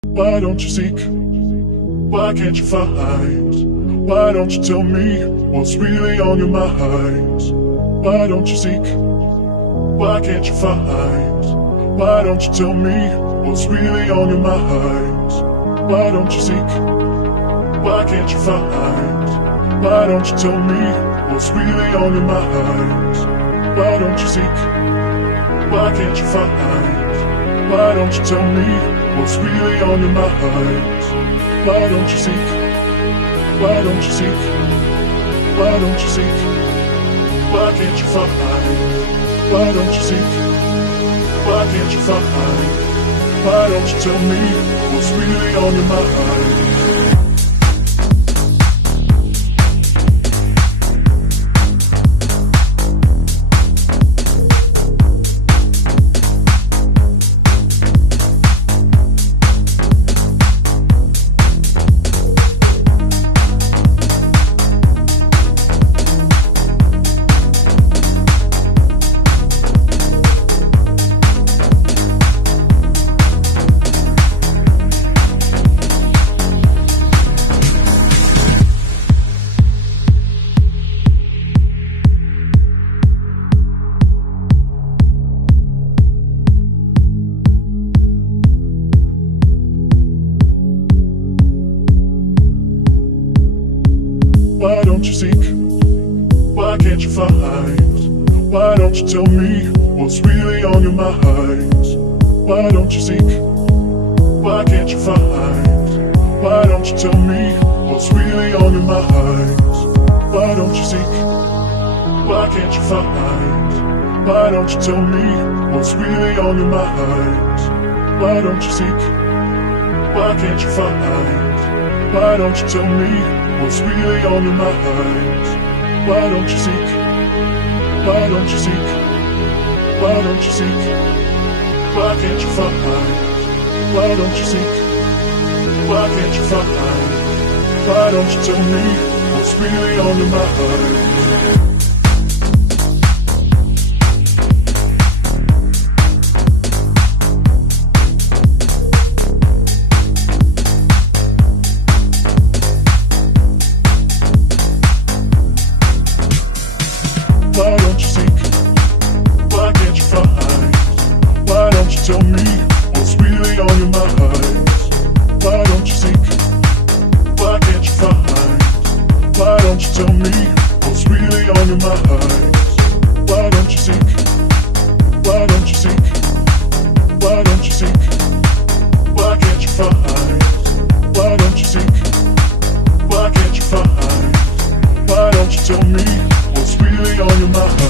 Why don't you seek? Why can't you find? Why don't you tell me what's really on your mind? Why don't you seek? Why can't you find? Why don't you tell me what's really on your mind? Why don't you seek? Why can't you find? Why don't you tell me what's really on your mind? Why don't you seek? Why can't you find? Why don't you tell me what's really on your mind? Why don't you seek? Why don't you seek? Why don't you seek? Why can't you find? Why don't you seek? Why can't you find? Why don't you tell me what's really on your mind? Why don't you seek? Why can't you find? Why don't you tell me what's really on your mind? Why don't you seek? Why can't you find? Why don't you tell me what's really on your mind? Why don't you seek? Why can't you find? Why don't you tell me what's really on your mind? Why don't you seek? Why can't you find? Why don't you tell me what's really on your mind? Why don't you seek? Why don't you seek? Why don't you seek? Why can't you find? Why don't you seek? Why can't you find? Why don't you tell me what's really on your mind? Why don't you seek? Why can't you find? Why don't you tell me what's really on your mind? Why don't you seek? Why can't you find? Why don't you tell me what's really on your mind? Why don't you seek? Why don't you seek? Why don't you seek? Why can't you find? Why don't you seek? Why can't you find? Why don't you tell me what's really on your mind?